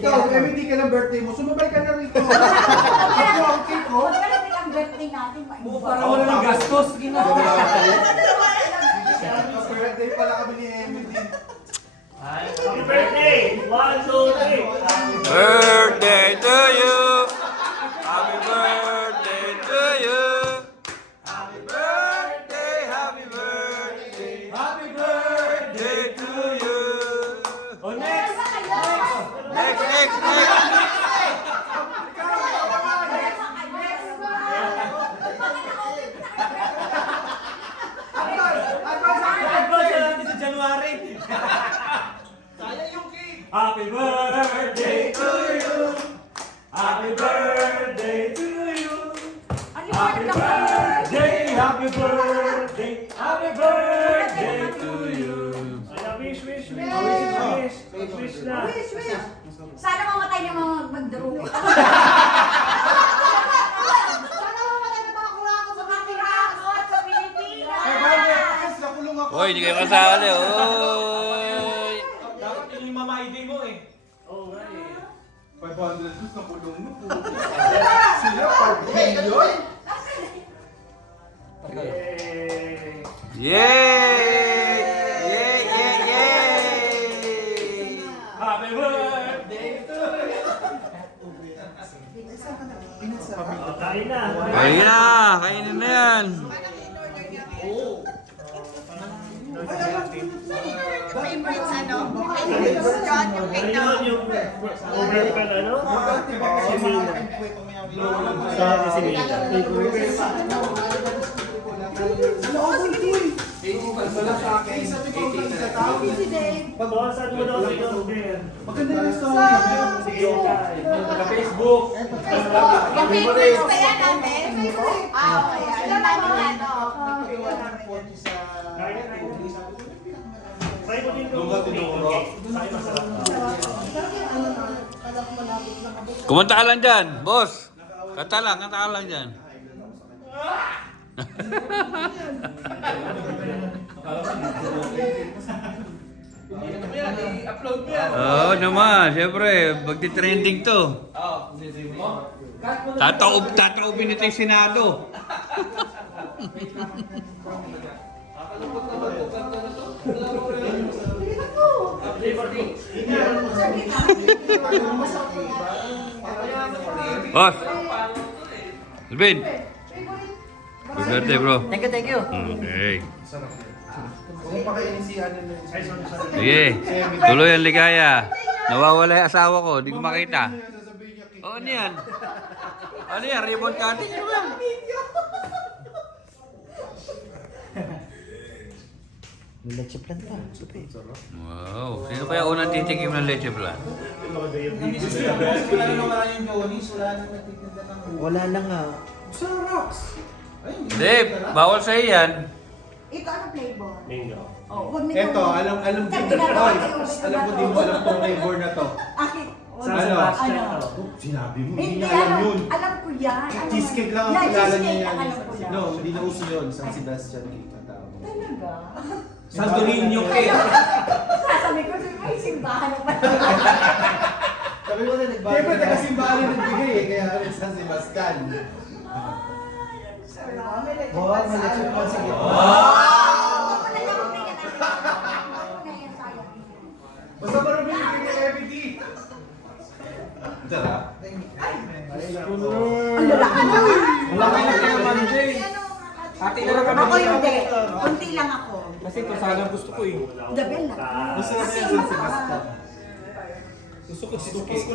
Ikaw, hindi ka ng birthday mo, sumabay ka na rito. Ako ang cake ko. Magkalapit ang birthday natin. Para wala ng gastos. Birthday pala kami ni Emily. Happy birthday! 1, 2, 3! Birthday to you. Happy birthday to you. Happy birthday, happy birthday. Happy birthday to you. Oh, next. Next. Advance natin sa January. Sayang yung cake. Happy birthday to you. Happy birthday to you. Happy birthday, happy birthday, happy birthday to you. Ayan, wish na. Sana mamatay na mga magdaro. Sana mamatay na mga kurakot sa mga kurakot sa Pilipinas. Bakit? Nakulong ako. Hoy, hindi kayo kasali. Hoy. Dapat yun yung mama ID mo eh. Oo nga eh. 500 plus nakulong mo po. Sila, 5 million. Yay! Yay! Happy birthday to you. Oh, kain na. Kainin na. Kainin na yan. Ayun yung overcon ano? Si Mina. Sa si Mina. Wala sa akin. Bawasan mo daw si order. Maganda yung restaurant. Sige, kain. Sa Facebook. Yung favorites ba yan natin? Okay. Sila tayo mga ano. Try mo din yung Try masarap. Kumanta ka lang dyan, boss. Kanta ka lang dyan. Oo naman, siyempre, magti-trending to. Tataubin ito yung Senado. Boss! Alvin! Happy birthday, bro. Thank you. Okay. Kung pakainin si ano na Ay, sorry. Sige, tuloy ang ligaya. Nawawala yung asawa ko, hindi ko makita. Oh, ano yan? Ano yan? Ribbon cutting? Ano yan? Leche plan pa. Wow, sino kaya unang titikim ng leche plan? Wala lang nga. Hindi, bawal sa'yo yan. Ito ano flavor? Mango. Oh, huwag Ito, alam din mo. Alam ko din mo, alam tong flavor na to. Akin. Sa Ano? Sebastian Ano? to. Sinabi mo, hindi Hindi, niya alam yun. alam ko yan. Alam Cheesecake lang ang Yeah, kilala niya cheesecake yan. ang alam ko lang. No, hindi na uso yun. San Sebastian cake na tawag. Talaga? Santo Niño cake. Sasabi ko, may simbahan pa. Sabi ko na nagbago. Siyempre, taga-simbahan na nagbigay eh. Kaya ano, San Sebastian. Wow, may leche plan sa gitna. Basta parang binibigay ni MD. Sarap. Ang lalaki na. Wala ka na naman, Jay. Ate na lang kami. Ako hindi. Kunti lang ako. Kasi ito sana gusto ko eh. Gabi lang. Gusto na yan San Sebastian. Gusto ko si